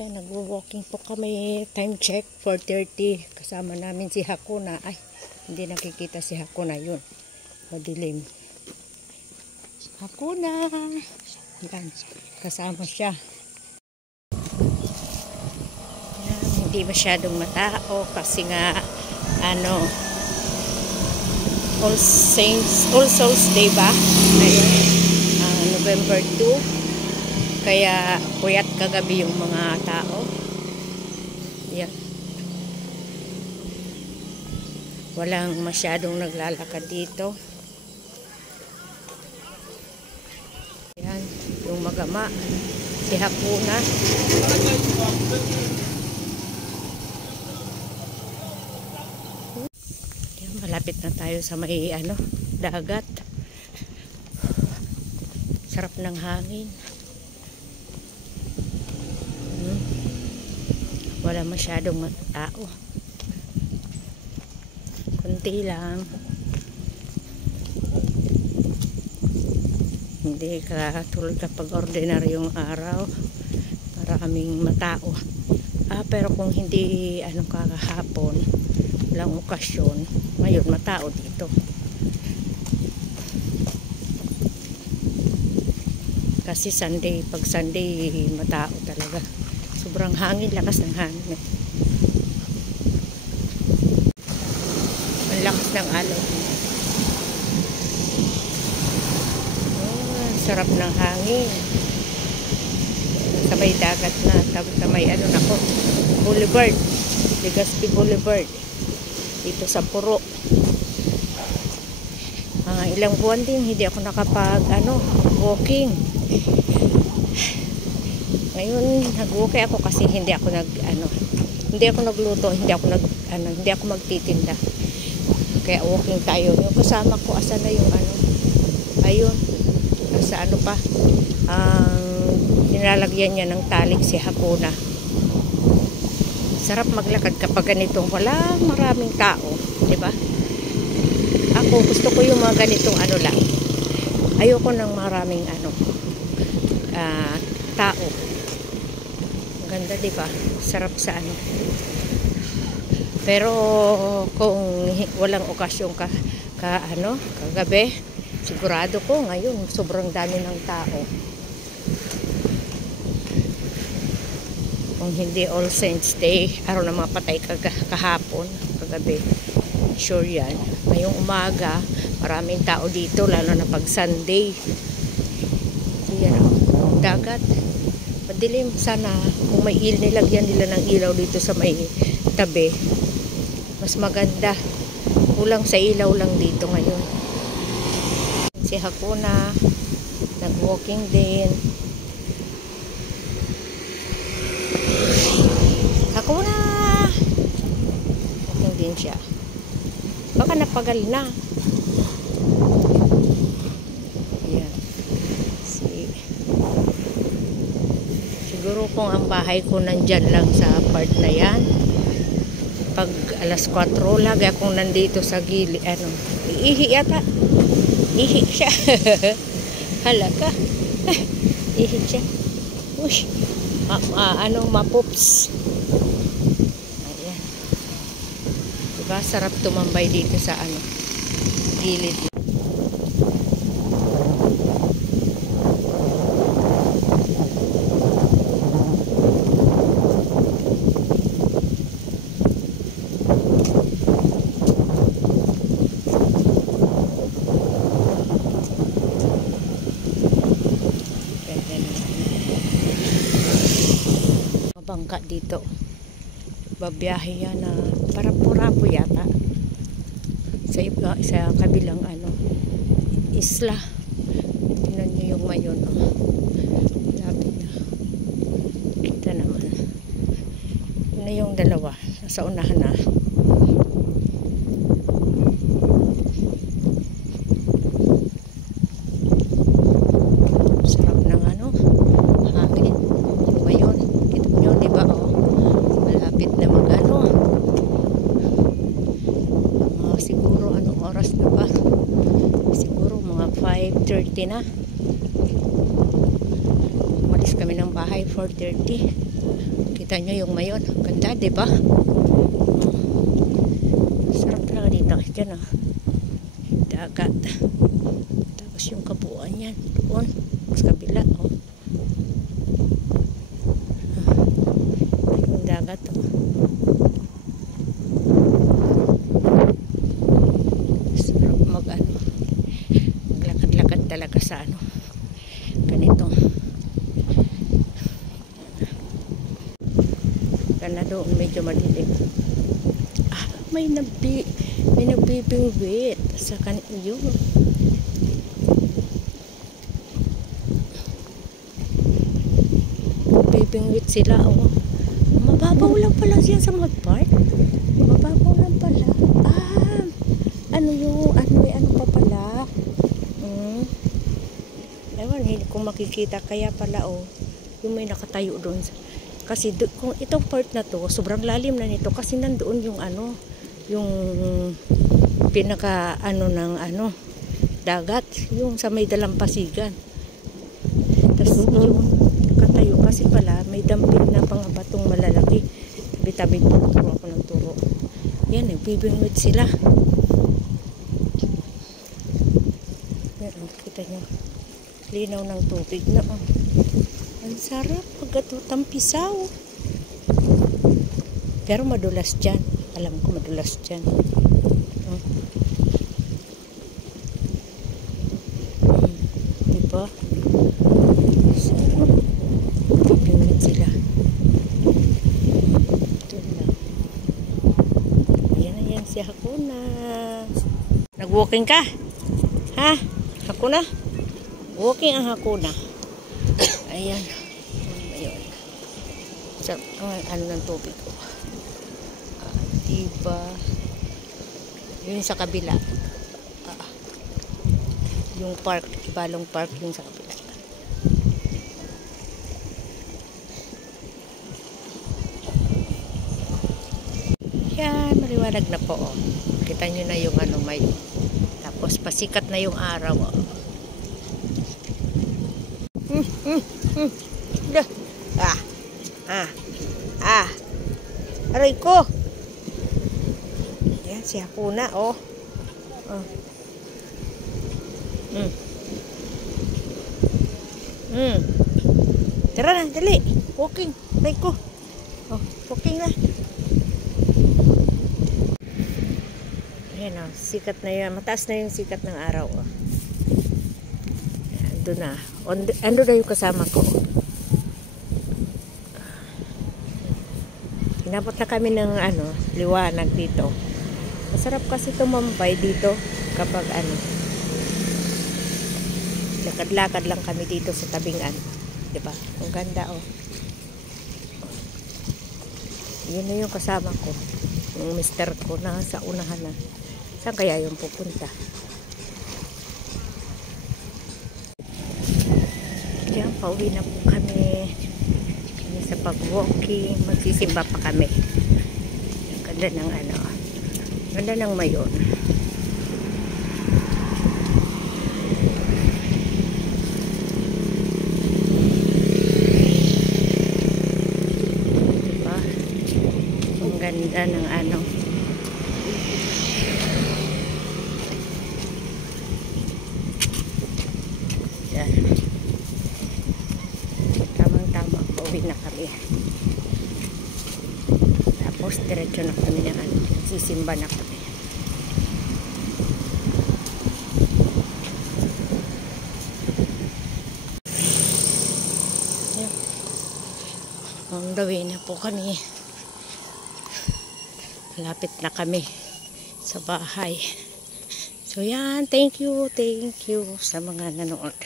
Yan, nag-walking po kami. Time check, 4:30. Kasama namin si Hakuna. Ay, hindi nakikita si Hakuna yun. Madilim. Hakuna. Yan, kasama siya. Yan, hindi masyadong matao kasi nga, All Souls Day ba? Ngayon, November 2. Kaya puyat kagabi yung mga tao. Yan. Walang masyadong naglalakad dito. Yan, yung magama. Si Hakuna. Yan, malapit na tayo sa may dagat. Sarap ng hangin. Wala masyadong tao. Kunti lang. Hindi ka tulad kapag ordinaryong araw. Maraming matao. Pero kung hindi kahapon, walang okasyon, ngayon matao dito. Kasi pag Sunday, matao talaga. Sobrang hangin, lakas ng hangin. Ang lakas ng alon. Oh, sarap ng hangin. Sa may dagat na, sa may Boulevard. Legazpi Boulevard. Dito sa Puro. Ilang buwan din, hindi ako walking. Ngayon, nag-okay ako kasi hindi ako nagluto, hindi ako magtitinda. Kaya walking tayo. Yung kasama ko, asa na yung ayun, nasa pa, nilalagyan niya ng talik si Hakuna. Sarap maglakad kapag ganitong maraming tao, di ba? Ako, gusto ko yung mga ganitong lang. Ayoko ng maraming tao. Ganda, di ba? Sarap sa Pero kung walang okasyon kagabi, sigurado ko ngayon sobrang dami ng tao. Kung hindi All Saints Day, araw ng mga patay kahapon, kagabi, sure yan. Ngayong umaga, maraming tao dito, lalo na pag Sunday. So yan, dagat. Madilim, sana kung may nilagyan nila ng ilaw dito sa may tabi, mas maganda. Kulang sa ilaw lang dito ngayon. Si Hakuna nag-walking din. Hakuna! Walking din siya. Baka napagal na. Siguro kung ang bahay ko nandyan lang sa part na yan, pag alas 4 lagi akong nandito sa gilid, ihi yata, ihi siya. Halaga. Ihi siya. Uy, mapups. Ayan, diba sarap tumambay dito sa gilid. Bangka dito, babiyahe yan na para Purapo yata sa kabilang isla. Tingnan nyo yung mayon, lapit na kita naman. Yun na yung dalawa, nasa unahan na. Siguro oras na ba? Siguro mga 5:30 na. Umalis kami ng bahay 4:30. Kita nyo yung mayon. Ganda, diba? Sarap talaga dito. Diyan oh. Dagat. Tapos yung kabuuan yan. Doon. Sa kabila oh. Yung dagat oh. Sarap maglakad-lakad talaga sa ano. Ganito. Kana doon medyo madilim. May nagbibingwit sa kanyo. Bibingwit sila oh. Mababaw lang pala siya sa mud park. Mababaw lang pala. Ano pa pala? Ewan, hindi ko makikita kaya pala oh. Yung may nakatayo doon. Kasi kung itong part na to, sobrang lalim na nito kasi nandoon yung ano, yung pinaka ng dagat, yung sa may dalampasigan. Tapos yung nakatayo kasi pala may damping na mga batong malalaki. Tabi-tabi turo ako ng turo. Yan, nagbibingwit sila. Yan, kita nyo. Linaw ng tubig na oh. Ang sarap pagkatutampisaw. Pero madulas dyan. Alam ko madulas dyan. Diba? Pipingwit sila. Ito na. Ayan si Hakuna. Nag-walking ka? Ha? Hakuna? Walking ang Hakuna. Ayan. Ayun. So, ano ng tubig ko. Diba? Yun sa kabila. Yung park. Ibalong park yung sa kabila. Yan. Maliwanag na po. Oh. Kita nyo na yung may. Tapos pasikat na yung araw. Oh. Aray ko. Yan si Hakuna oh. Tara na, dali. Walking. Aray ko. Oh, walking na. Ayan oh, sikat na yan. Mataas na yung sikat ng araw oh. Ando na. Ando na yung kasama ko. Inabot na kami ng liwanag dito. Masarap kasi tumambay dito kapag lakad-lakad lang kami dito sa tabing diba? Ang ganda oh. Yun na yung kasama ko. Yung mister ko na sa unahan na. Saan kaya yung pupunta? Diyan, pauwi na po kami. Sa pag-walking, magsisimba pa kami. Ganda ng ganda ng mayon. Diba? Ang ganda ng yan. Uwi na kami. Tapos diretso na kami ng sisimba na kami. On the way na po kami. Malapit na kami sa bahay. So yan, thank you sa mga nanood.